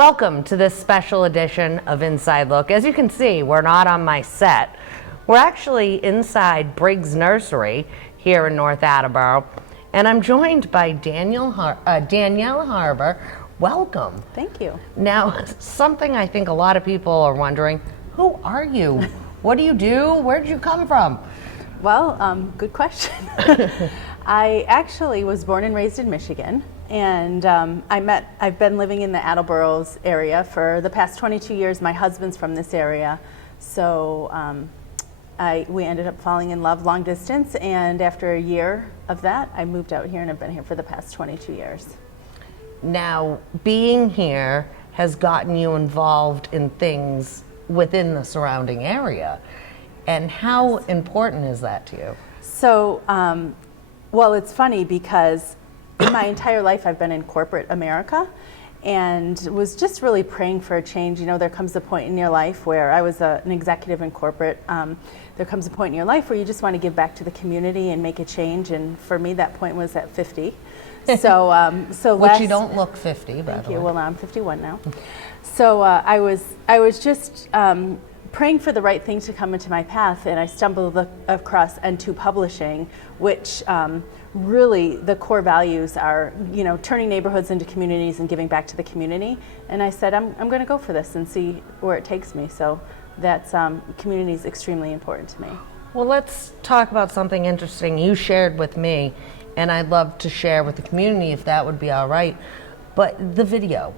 Welcome to this special edition of Inside Look. As you can see, we're not on my set. We're actually inside Briggs Nursery here in North Attleboro, and I'm joined by Danielle Harbour. Welcome. Thank you. Now, something I think a lot of people are wondering, who are you? What do you do? Where did you come from? Well, good question. I actually was born and raised in Michigan, and I've been living in the Attleboro's area for the past 22 years. My husband's from this area, so we ended up falling in love long distance, and after a year of that, I moved out here and I've been here for the past 22 years. Now, being here has gotten you involved in things within the surrounding area, and how important is that to you? So, well, it's funny because in my entire life I've been in corporate America and was just really praying for a change. You know, there comes a point in your life where I was an executive in corporate. There comes a point in your life where you just want to give back to the community and make a change, and for me that point was at 50. Which you don't look 50, by the way. Thank you. Well, now I'm 51 now. So I was just praying for the right thing to come into my path, and I stumbled across N2 Publishing, which really the core values are, you know, turning neighborhoods into communities and giving back to the community. And I said, I'm going to go for this and see where it takes me. So that's community is extremely important to me. Well, let's talk about something interesting you shared with me, and I'd love to share with the community if that would be all right. But the video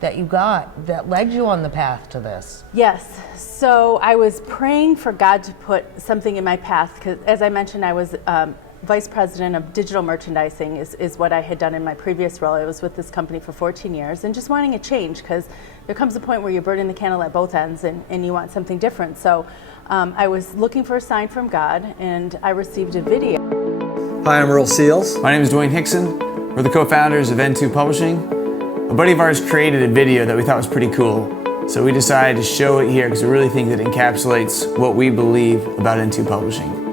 that you got that led you on the path to this. Yes, so I was praying for God to put something in my path, because as I mentioned, I was Vice President of Digital Merchandising is what I had done in my previous role. I was with this company for 14 years and just wanting a change, because there comes a point where you're burning the candle at both ends and you want something different. So I was looking for a sign from God, and I received a video. Hi, I'm Earl Seals. My name is Dwayne Hickson. We're the co-founders of N2 Publishing. A buddy of ours created a video that we thought was pretty cool, so we decided to show it here because we really think that it encapsulates what we believe about N2 Publishing.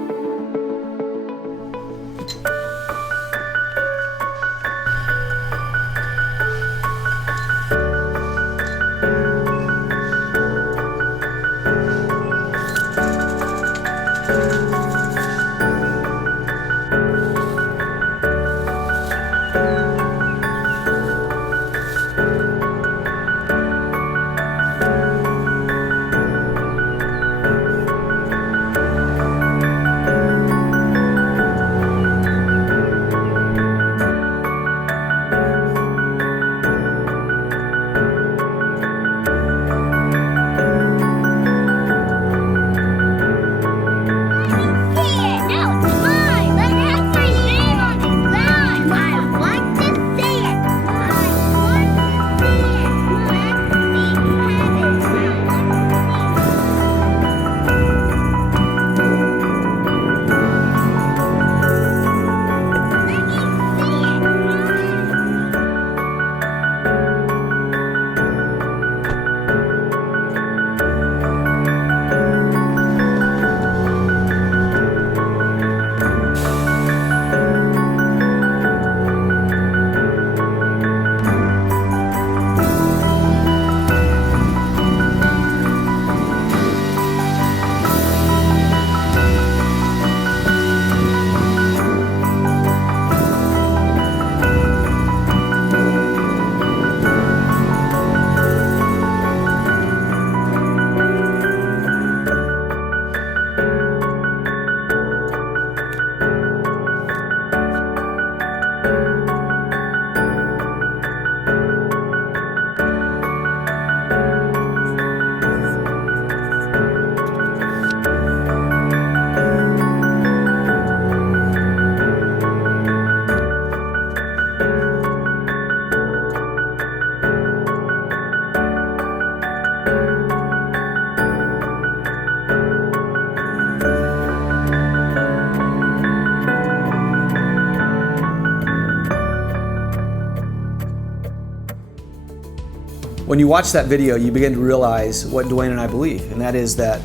When you watch that video, you begin to realize what Dwayne and I believe, and that is that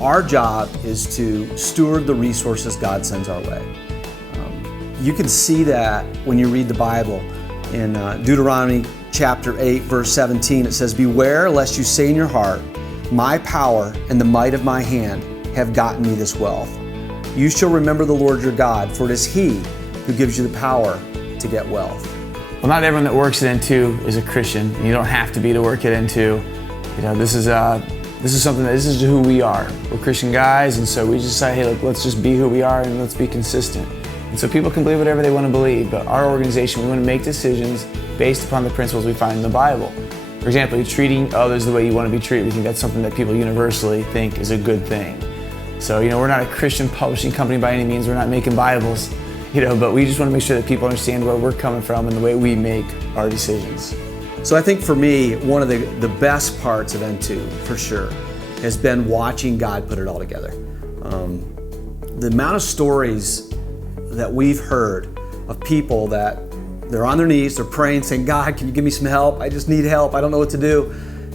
our job is to steward the resources God sends our way. You can see that when you read the Bible in Deuteronomy chapter 8, verse 17, it says, "Beware lest you say in your heart, my power and the might of my hand have gotten me this wealth. You shall remember the Lord your God, for it is He who gives you the power to get wealth." Well, not everyone that works at N2 is a Christian. You don't have to be to work at N2. You know, this is something this is who we are. We're Christian guys, and so we just say, hey, look, let's just be who we are and let's be consistent. And so people can believe whatever they want to believe, but our organization, we want to make decisions based upon the principles we find in the Bible. For example, you're treating others the way you want to be treated. We think that's something that people universally think is a good thing. So, you know, we're not a Christian publishing company by any means. We're not making Bibles, you know, but we just want to make sure that people understand where we're coming from and the way we make our decisions. So I think for me, one of the best parts of N2, for sure, has been watching God put it all together. The amount of stories that we've heard of people that they're on their knees, they're praying, saying, "God, can you give me some help? I just need help. I don't know what to do."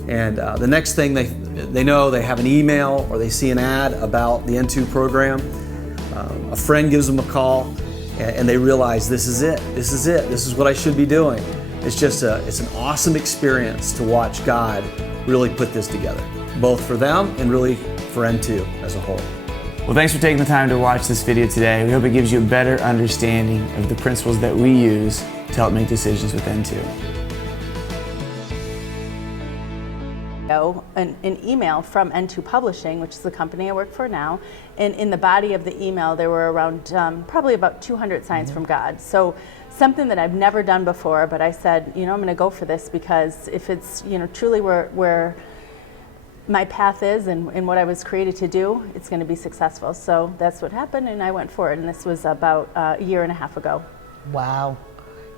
And the next thing they know, they have an email or they see an ad about the N2 program. A friend gives them a call, and they realize this is it. This is it. This is what I should be doing. It's just it's an awesome experience to watch God really put this together, both for them and really for N2 as a whole. Well, thanks for taking the time to watch this video today. We hope it gives you a better understanding of the principles that we use to help make decisions with N2. An email from N2 Publishing, which is the company I work for now, and in the body of the email there were around probably about 200 signs from God. So something that I've never done before, but I said, you know, I'm going to go for this because if it's, you know, truly where my path is and what I was created to do, it's going to be successful. So that's what happened, and I went for it, and this was about a year and a half ago. Wow.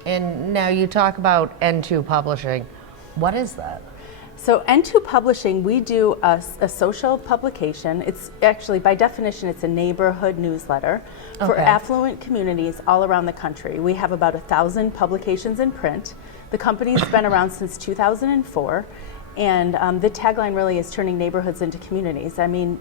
And now you talk about N2 Publishing. What is that? So N2 Publishing, we do a social publication. It's actually, by definition, it's a neighborhood newsletter for affluent communities all around the country. We have about 1,000 publications in print. The company's been around since 2004, and the tagline really is turning neighborhoods into communities. I mean,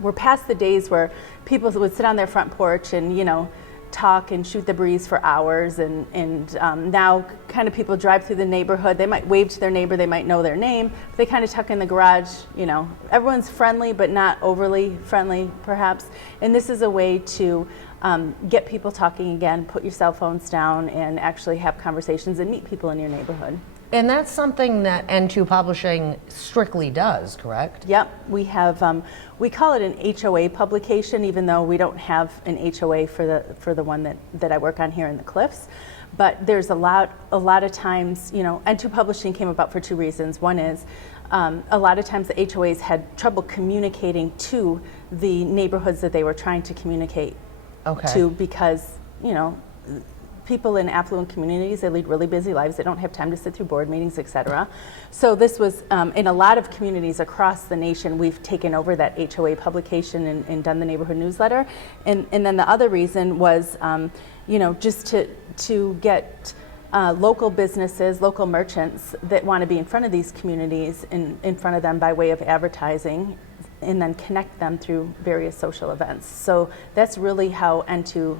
we're past the days where people would sit on their front porch and, you know, talk and shoot the breeze for hours, and now kind of people drive through the neighborhood. They might wave to their neighbor, they might know their name, but they kind of tuck in the garage. You know, everyone's friendly but not overly friendly perhaps, and this is a way to get people talking again, put your cell phones down and actually have conversations and meet people in your neighborhood. And that's something that N2 Publishing strictly does, correct? Yep, we have, we call it an HOA publication, even though we don't have an HOA for the one that I work on here in the Cliffs. But there's a lot of times, you know, N2 Publishing came about for two reasons. One is a lot of times the HOAs had trouble communicating to the neighborhoods that they were trying to communicate to, because, you know, people in affluent communities, they lead really busy lives. They don't have time to sit through board meetings, etc. So this was, in a lot of communities across the nation, we've taken over that HOA publication and done the neighborhood newsletter. And then the other reason was, you know, just to get local businesses, local merchants that want to be in front of these communities, in front of them by way of advertising, and then connect them through various social events. So that's really how N2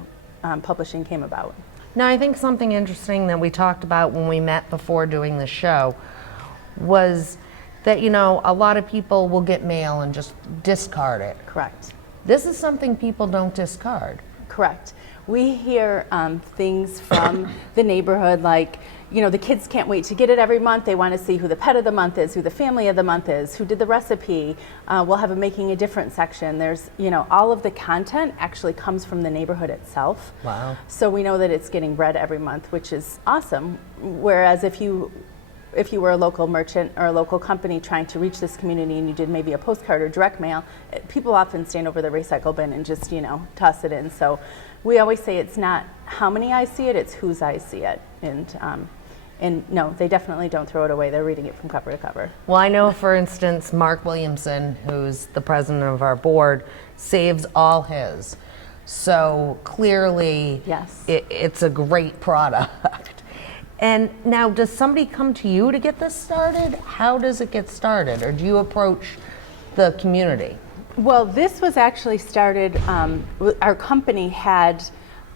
Publishing came about. Now, I think something interesting that we talked about when we met before doing the show was that, you know, a lot of people will get mail and just discard it. Correct. This is something people don't discard. Correct. We hear things from the neighborhood like, you know, the kids can't wait to get it every month. They want to see who the pet of the month is, who the family of the month is, who did the recipe. We'll have a Making a Difference section. There's, you know, all of the content actually comes from the neighborhood itself. Wow. So we know that it's getting read every month, which is awesome. Whereas if you were a local merchant or a local company trying to reach this community and you did maybe a postcard or direct mail, people often stand over the recycle bin and just, you know, toss it in. So we always say it's not how many eyes see it, it's whose eyes see it. And no, they definitely don't throw it away. They're reading it from cover to cover. Well, I know, for instance, Mark Williamson, who's the president of our board, saves all his. So clearly, yes, it's a great product. And now, does somebody come to you to get this started? How does it get started? Or do you approach the community? Well, this was actually started, our company had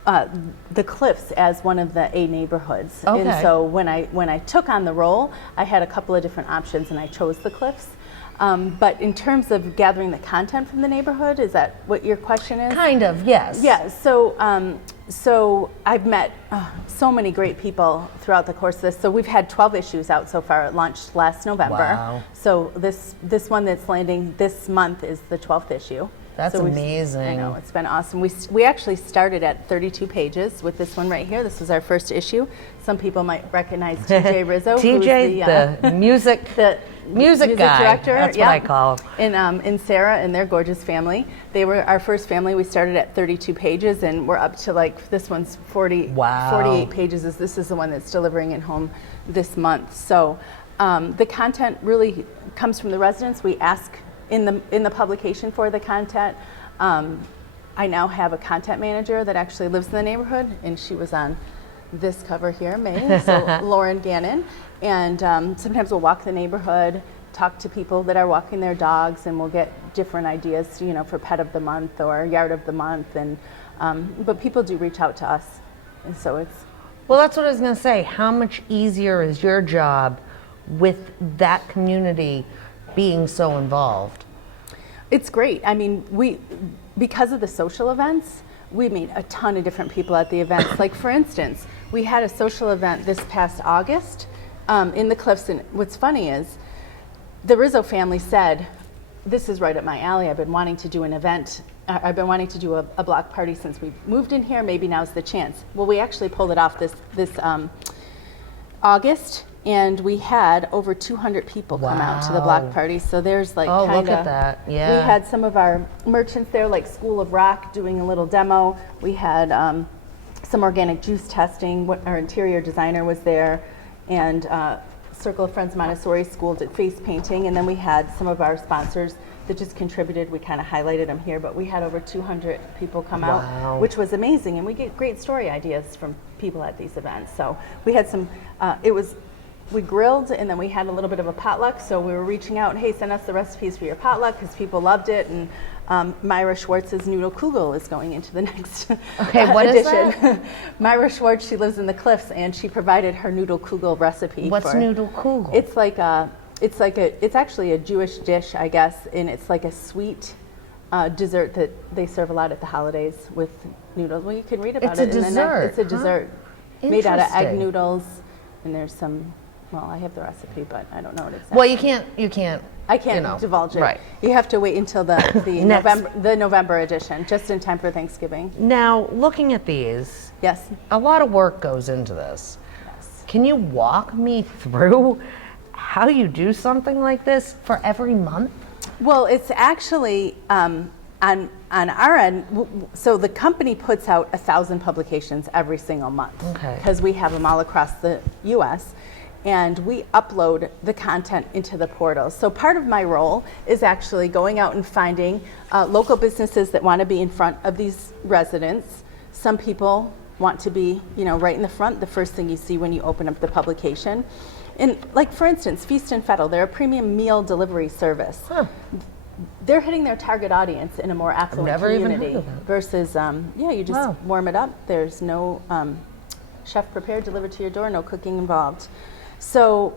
the Cliffs as one of the A neighborhoods. Okay. And so when I took on the role, I had a couple of different options, and I chose the Cliffs. But in terms of gathering the content from the neighborhood, is that what your question is? Kind of, yes. Yeah, so I've met so many great people throughout the course of this. So we've had 12 issues out so far. It launched last November. Wow. So this one that's landing this month is the 12th issue. That's So amazing. I know, it's been awesome. We actually started at 32 pages with this one right here. This was our first issue. Some people might recognize TJ Rizzo. TJ, the music music guy. director. That's what I call him. And Sarah and their gorgeous family. They were our first family. We started at 32 pages, and we're up to like this one's 48 pages. This is the one that's delivering it home this month. So the content really comes from the residents. We ask in the publication for the content. I now have a content manager that actually lives in the neighborhood, and she was on this cover here, May, so Lauren Gannon. And sometimes we'll walk the neighborhood, talk to people that are walking their dogs, and we'll get different ideas, for pet of the month or yard of the month. And but people do reach out to us, and so it's. Well, that's what I was going to say. How much easier is your job with that community being so involved? It's great. I mean, because of the social events, we meet a ton of different people at the events. Like, for instance, we had a social event this past August in the Cliffs. And what's funny is the Rizzo family said, this is right up my alley. I've been wanting to do an event. I've been wanting to do a block party since we moved in here. Maybe now's the chance. Well, we actually pulled it off this August. And we had over 200 people come out to the block party. So there's like look at that. Yeah. We had some of our merchants there, like School of Rock, doing a little demo. We had some organic juice testing. Our interior designer was there, and Circle of Friends Montessori School did face painting. And then we had some of our sponsors that just contributed. We kind of highlighted them here, but we had over 200 people come out, which was amazing. And we get great story ideas from people at these events. So we had some. We grilled, and then we had a little bit of a potluck. So we were reaching out, hey, send us the recipes for your potluck, because people loved it. And Myra Schwartz's Noodle Kugel is going into the next what edition. Is that? Myra Schwartz, she lives in the Cliffs, and she provided her Noodle Kugel recipe. What's Noodle Kugel? It's actually a Jewish dish, I guess, and it's like a sweet dessert that they serve a lot at the holidays with noodles. Well, you can read about it. It's a dessert. It's a dessert made out of egg noodles, and there's some. Well, I have the recipe, but I don't know it exactly. Well, you can't. I can't divulge it. Right. You have to wait until the November edition, just in time for Thanksgiving. Now, looking at these, yes, a lot of work goes into this. Yes. Can you walk me through how you do something like this for every month? Well, it's actually on our end. So the company puts out 1,000 publications every single month, because we have them all across the U.S. And we upload the content into the portal. So part of my role is actually going out and finding local businesses that want to be in front of these residents. Some people want to be, right in the front, the first thing you see when you open up the publication. And like, for instance, Feast and Fettle, they're a premium meal delivery service. They're hitting their target audience in a more affluent community versus, you just warm it up. There's no chef prepared, delivered to your door, no cooking involved. So,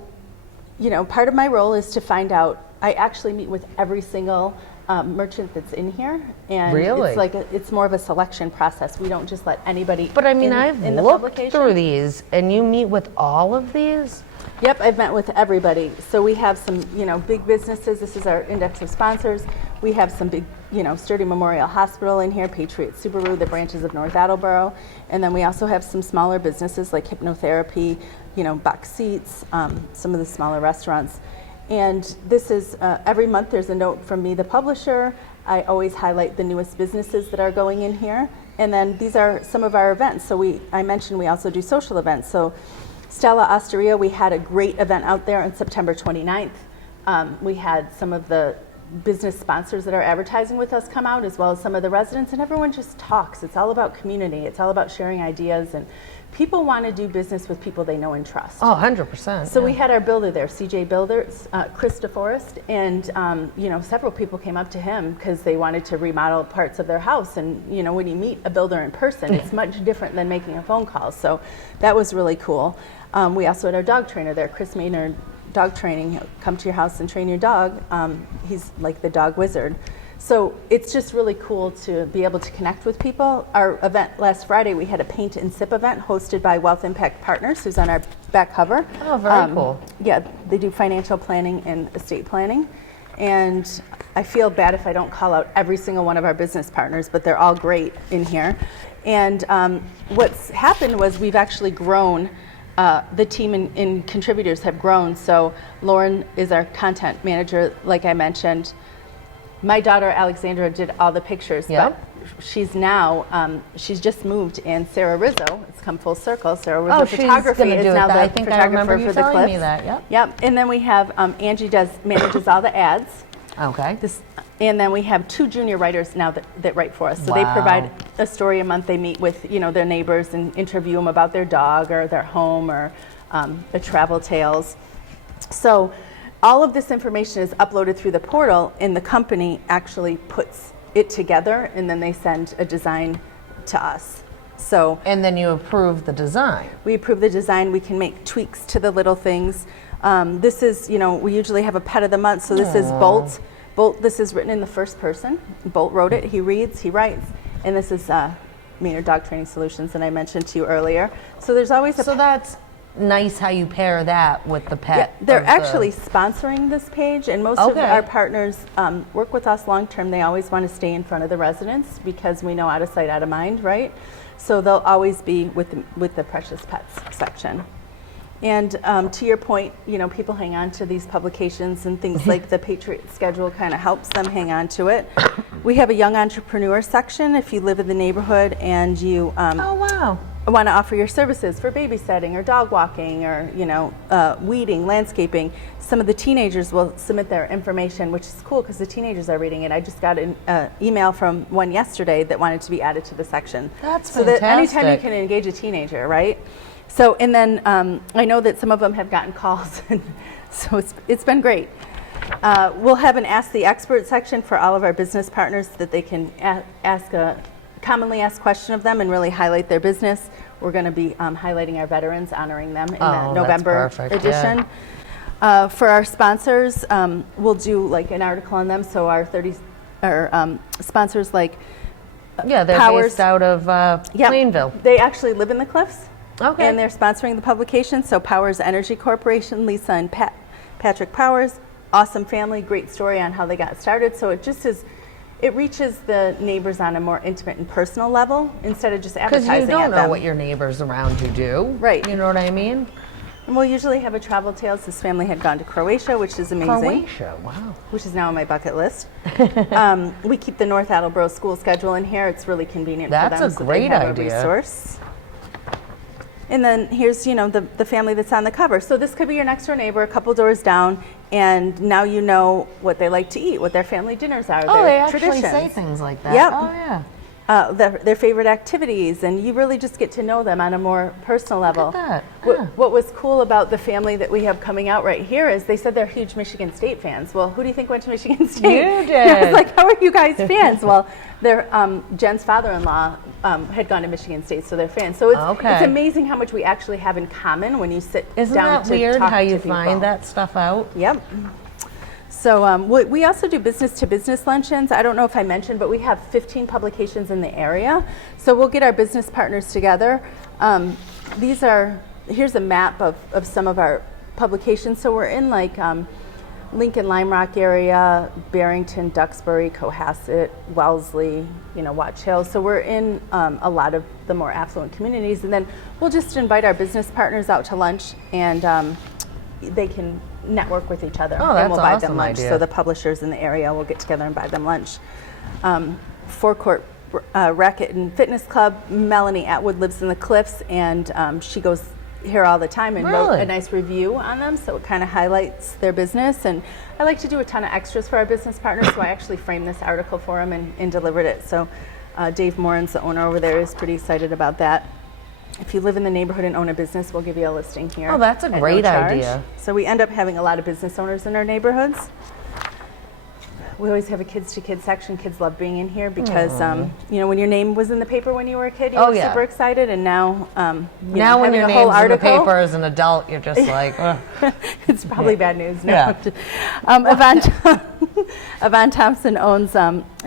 part of my role is to find out. I actually meet with every single merchant that's in here, and really? It's more of a selection process. We don't just let anybody. But I mean, I've looked through these, and you meet with all of these? Yep, I've met with everybody. So we have some, big businesses. This is our index of sponsors. We have some big, Sturdy Memorial Hospital in here, Patriot Subaru, the branches of North Attleboro. And then we also have some smaller businesses like hypnotherapy, box seats, some of the smaller restaurants. And this is, every month there's a note from me, the publisher. I always highlight the newest businesses that are going in here. And then these are some of our events. So I mentioned we also do social events. So Stella Osteria, we had a great event out there on September 29th. We had some of the business sponsors that are advertising with us come out, as well as some of the residents, and everyone just talks. It's all about community. It's all about sharing ideas, and people want to do business with people they know and trust. Oh, 100%. So we had our builder there, CJ Builders, Chris DeForest, and several people came up to him because they wanted to remodel parts of their house. And when you meet a builder in person, it's much different than making a phone call. So that was really cool. We also had our dog trainer there, Chris Maynard, dog training. He'll come to your house and train your dog. He's like the dog wizard. So it's just really cool to be able to connect with people. Our event last Friday, we had a paint and sip event hosted by Wealth Impact Partners, who's on our back cover. Oh, very cool. Yeah, they do financial planning and estate planning. And I feel bad if I don't call out every single one of our business partners, but they're all great in here. And what's happened was we've actually grown. The team and contributors have grown. So Lauren is our content manager, like I mentioned. My daughter Alexandra did all the pictures, but she's now, she's just moved, and Sarah Rizzo, it's come full circle, Sarah Rizzo Photography is now the photographer for the cliffs. Me that, Yep, and then we have Angie manages all the ads. Okay. And then we have 2 junior writers now that write for us. So they provide a story a month. They meet with their neighbors and interview them about their dog or their home or the travel tales. So all of this information is uploaded through the portal, and the company actually puts it together, and then they send a design to us. So and then you approve the design. we approve the design. We can make tweaks to the little things. This is, we usually have a pet of the month. So this is Bolt. Bolt, this is written in the first person. Bolt wrote it. He reads, he writes. And this is Maynard Dog Training Solutions that I mentioned to you earlier. So there's always a So that's nice how you pair that with the pet. Yeah, they're actually sponsoring this page, and most of our partners work with us long term. They always want to stay in front of the residents because we know out of sight, out of mind, right? So they'll always be with the precious pets section. And to your point, people hang on to these publications, and things like the Patriot Schedule kind of helps them hang on to it. We have a young entrepreneur section if you live in the neighborhood and you oh, wow. want to offer your services for babysitting or dog walking or weeding, landscaping. Some of the teenagers will submit their information, which is cool because the teenagers are reading it. I just got an email from one yesterday that wanted to be added to the section. That's so fantastic. that anytime you can engage a teenager, right? So, and then I know that some of them have gotten calls, and so it's been great. We'll have an Ask the Expert section for all of our business partners that they can ask a commonly asked question of them and really highlight their business. We're going to be highlighting our veterans, honoring them in the November edition. Yeah. For our sponsors, we'll do like an article on them. So our sponsors like they're Powers, based out of Plainville. They actually live in the Cliffs. Okay. And they're sponsoring the publication. So Powers Energy Corporation, Lisa and Patrick Powers, awesome family, great story on how they got started. So it just is, it reaches the neighbors on a more intimate and personal level instead of just advertising at them. Because you don't know what your neighbors around you do. Right. You know what I mean? And we'll usually have a travel tales. This family had gone to Croatia, which is amazing. Croatia, wow. Which is now on my bucket list. We keep the North Attleboro school schedule in here. It's really convenient for them. That's a great idea. A idea. Resource. And then here's, the family that's on the cover. So this could be your next door neighbor, a couple doors down, and now you know what they like to eat, what their family dinners are, Oh, their they actually traditions. say things like that. Yep. Oh, yeah. Their favorite activities, and you really just get to know them on a more personal level. Look at that. What was cool about the family that we have coming out right here is they said they're huge Michigan State fans. Well, who do you think went to Michigan State? You did. I was like, how are you guys fans? Well, their Jen's father-in-law had gone to Michigan State, so they're fans. So it's amazing how much we actually have in common when you sit Isn't down that to weird talk how you to people. find that stuff out? Yep. So we also do business-to-business luncheons. I don't know if I mentioned, but we have 15 publications in the area. So we'll get our business partners together. Here's a map of some of our publications. So we're in like Lincoln, Lime Rock area, Barrington, Duxbury, Cohasset, Wellesley, Watch Hill. So we're in a lot of the more affluent communities. And then we'll just invite our business partners out to lunch, and they can network with each other. Oh, that's and we'll buy awesome them lunch. idea. So the publishers in the area will get together and buy them lunch. Forecourt Racket and Fitness Club. Melanie Atwood lives in the Cliffs, and she goes here all the time and wrote Really? a nice review on them, so it kind of highlights their business. And I like to do a ton of extras for our business partners, so I actually framed this article for them and delivered it. So Dave Morin's the owner over there, is pretty excited about that. If you live in the neighborhood and own a business, we'll give you a listing here. Oh, that's a at no great charge. idea. So we end up having a lot of business owners in our neighborhoods. We always have a kids to kids section. Kids love being in here because, you know, when your name was in the paper when you were a kid, you Oh, were yeah. super excited. And now, Now when having your a whole name's in the article, paper as an adult, you're just like, ugh. it's probably bad news. No. Yeah. Yvonne Thompson owns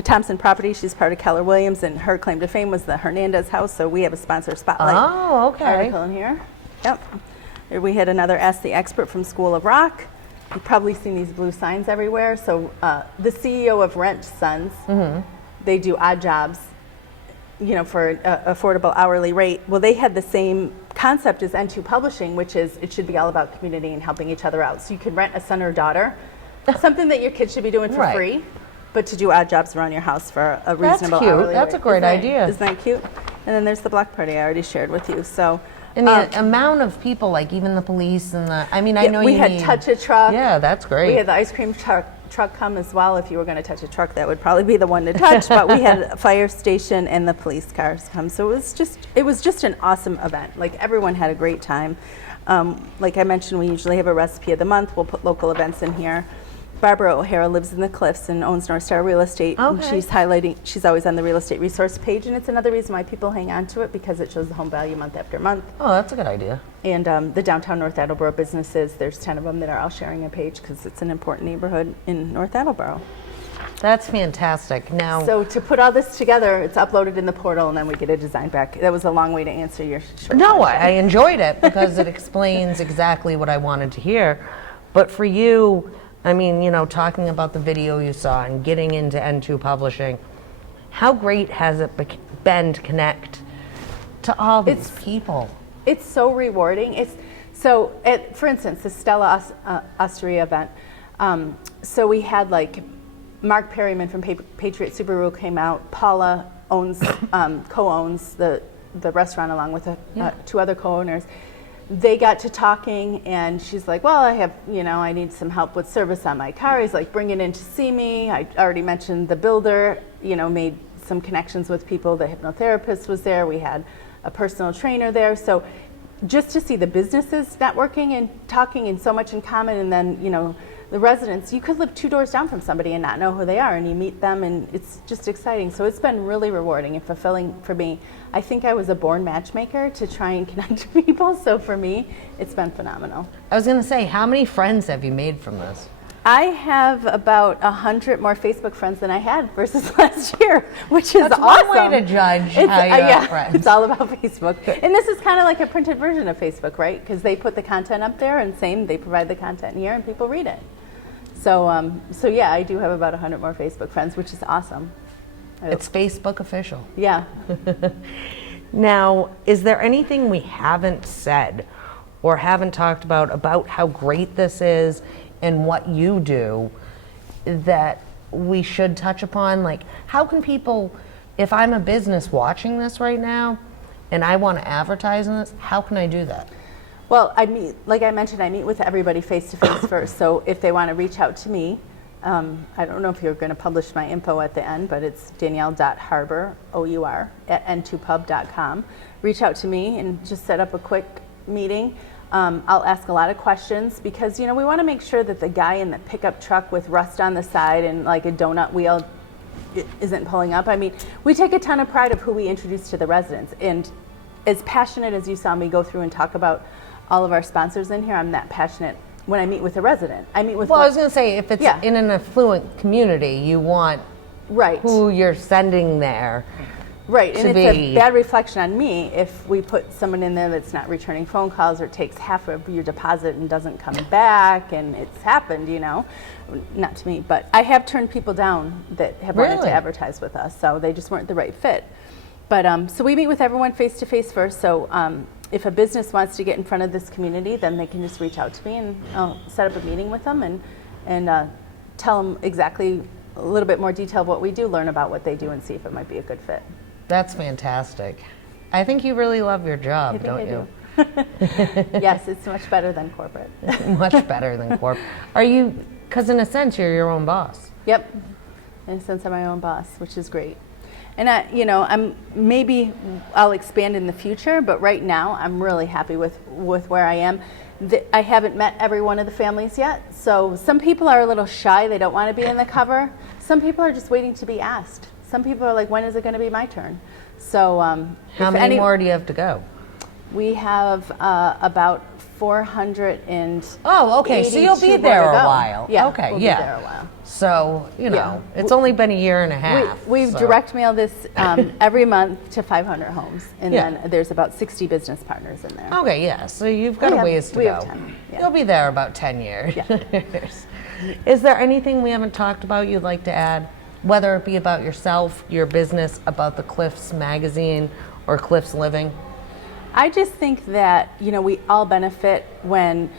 Thompson Property. She's part of Keller Williams, and her claim to fame was the Hernandez house. So we have a sponsor spotlight Oh, okay. article in here. Yep. Here we had another Ask the Expert from School of Rock. You've probably seen these blue signs everywhere. So the CEO of Rent Sons, they do odd jobs, you know, for an affordable hourly rate. Well, they had the same concept as N2 Publishing, which is it should be all about community and helping each other out. So you could rent a son or daughter, something that your kids should be doing for Right. free, but to do odd jobs around your house for a reasonable cute. hourly That's rate. a great idea. Isn't that cute? And then there's the block party I already shared with you. So. And the amount of people, like even the police and the, I mean, I know we you had need, Touch a Truck. Yeah, that's great. We had the ice cream truck come as well. If you were going to touch a truck, that would probably be the one to touch. But we had a fire station and the police cars come. So it was just an awesome event. Like everyone had a great time. Like I mentioned, we usually have a recipe of the month. We'll put local events in here. Barbara O'Hara lives in the Cliffs and owns North Star Real Estate. And Okay. she's always on the real estate resource page, and it's another reason why people hang on to it because it shows the home value month after month. Oh, that's a good idea. And the downtown North Attleboro businesses, there's 10 of them that are all sharing a page because it's an important neighborhood in North Attleboro. That's fantastic. Now, So to put all this together, it's uploaded in the portal and then we get a design back. That was a long way to answer your short no, question. I enjoyed it because it explains exactly what I wanted to hear. But for you, I mean, you know, talking about the video you saw and getting into N2 Publishing, how great has it been to connect to all these people? It's so rewarding. For instance, the Stella Osteria event. So we had like Mark Perryman from Patriot Subaru came out. Paula co-owns the restaurant along with two other co-owners. They got to talking and she's like, well, I need some help with service on my car. He's like, bring it in to see me. I already mentioned the builder, made some connections with people. The hypnotherapist was there. We had a personal trainer there. So just to see the businesses networking and talking and so much in common, and then, the residents, you could live 2 doors down from somebody and not know who they are, and you meet them, and it's just exciting. So it's been really rewarding and fulfilling for me. I think I was a born matchmaker to try and connect people, so for me, it's been phenomenal. I was going to say, how many friends have you made from this? I have about 100 more Facebook friends than I had versus last year, which is That's awesome. one way to judge how you have friends. It's all about Facebook. And this is kind of like a printed version of Facebook, right? Because they put the content up there, and they provide the content here, and people read it. So, yeah, I do have about 100 more Facebook friends, which is awesome. It's Facebook official. Yeah. Now, is there anything we haven't said or haven't talked about how great this is and what you do that we should touch upon? Like, how can people, if I'm a business watching this right now and I want to advertise in this, how can I do that? Well, like I mentioned, I meet with everybody face to face first. So if they want to reach out to me, I don't know if you're going to publish my info at the end, but it's Danielle.Harbor, O-U-R, at n2pub.com. Reach out to me and just set up a quick meeting. I'll ask a lot of questions because, we want to make sure that the guy in the pickup truck with rust on the side and like a donut wheel isn't pulling up. I mean, we take a ton of pride of who we introduce to the residents. And as passionate as you saw me go through and talk about all of our sponsors in here, I'm that passionate when I meet with a resident. I meet with Well, I was going to say, if it's Yeah. in an affluent community, you want right. who you're sending there. Right, to and it's be- a bad reflection on me if we put someone in there that's not returning phone calls or takes half of your deposit and doesn't come back, and it's happened, not to me, but I have turned people down that have wanted Really? to advertise with us, so they just weren't the right fit. But so we meet with everyone face to face first, so if a business wants to get in front of this community, then they can just reach out to me and I'll set up a meeting with them and tell them exactly a little bit more detail of what we do, learn about what they do, and see if it might be a good fit. That's fantastic. I think you really love your job, I think don't I you? Yes, it's much better than corporate. Much better than corporate. Are you, because in a sense you're your own boss. Yep. In a sense, I'm my own boss, which is great. And I'll expand in the future, but right now I'm really happy with where I am. I haven't met every one of the families yet, so some people are a little shy. They don't want to be in the cover. Some people are just waiting to be asked. Some people are like, when is it going to be my turn? So how many more do you have to go? We have about 400 and Oh, okay. So you'll be there a while. Yeah. Okay. We'll yeah. be there a while. So it's only been a year and a half. We've so. direct mailed this every month to 500 homes, and Yeah. then there's about 60 business partners in there. Okay. Yeah. So you've got We a have- ways to we go. have 10, yeah. You'll be there about 10 years. Yeah. Is there anything we haven't talked about you'd like to add? Whether it be about yourself, your business, about the Cliffs magazine, or Cliffs Living? I just think that we all benefit when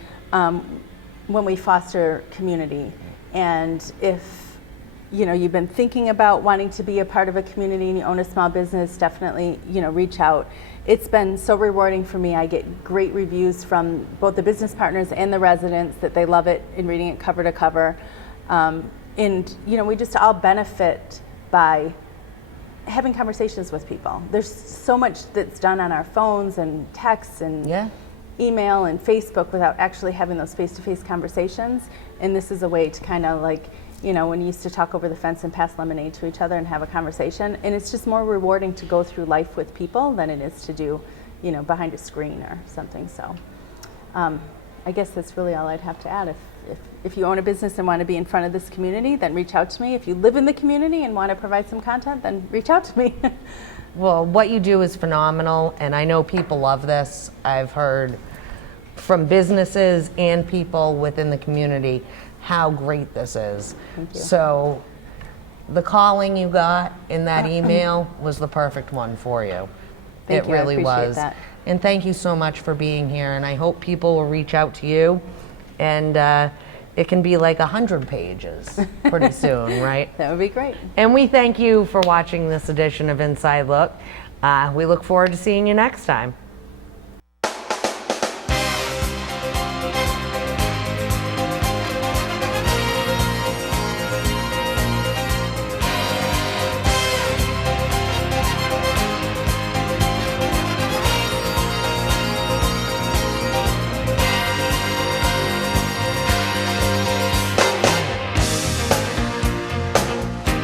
we foster community, and if you've been thinking about wanting to be a part of a community and you own a small business, definitely reach out. It's been so rewarding for me. I get great reviews from both the business partners and the residents that they love it in reading it cover to cover, and we just all benefit by having conversations with people. There's so much that's done on our phones and texts and email and Facebook without actually having those face-to-face conversations. And this is a way to kind of like, when you used to talk over the fence and pass lemonade to each other and have a conversation. And it's just more rewarding to go through life with people than it is to do, behind a screen or something. So I guess that's really all I'd have to add. If you own a business and want to be in front of this community, then reach out to me. If you live in the community and want to provide some content, then reach out to me. Well, what you do is phenomenal, and I know people love this. I've heard from businesses and people within the community how great this is. Thank you. So the calling you got in that email was the perfect one for you. Thank It you, I really appreciate was. that. And thank you so much for being here, and I hope people will reach out to you, and it can be like 100 pages pretty soon, right? That would be great. And we thank you for watching this edition of Inside Look. We look forward to seeing you next time.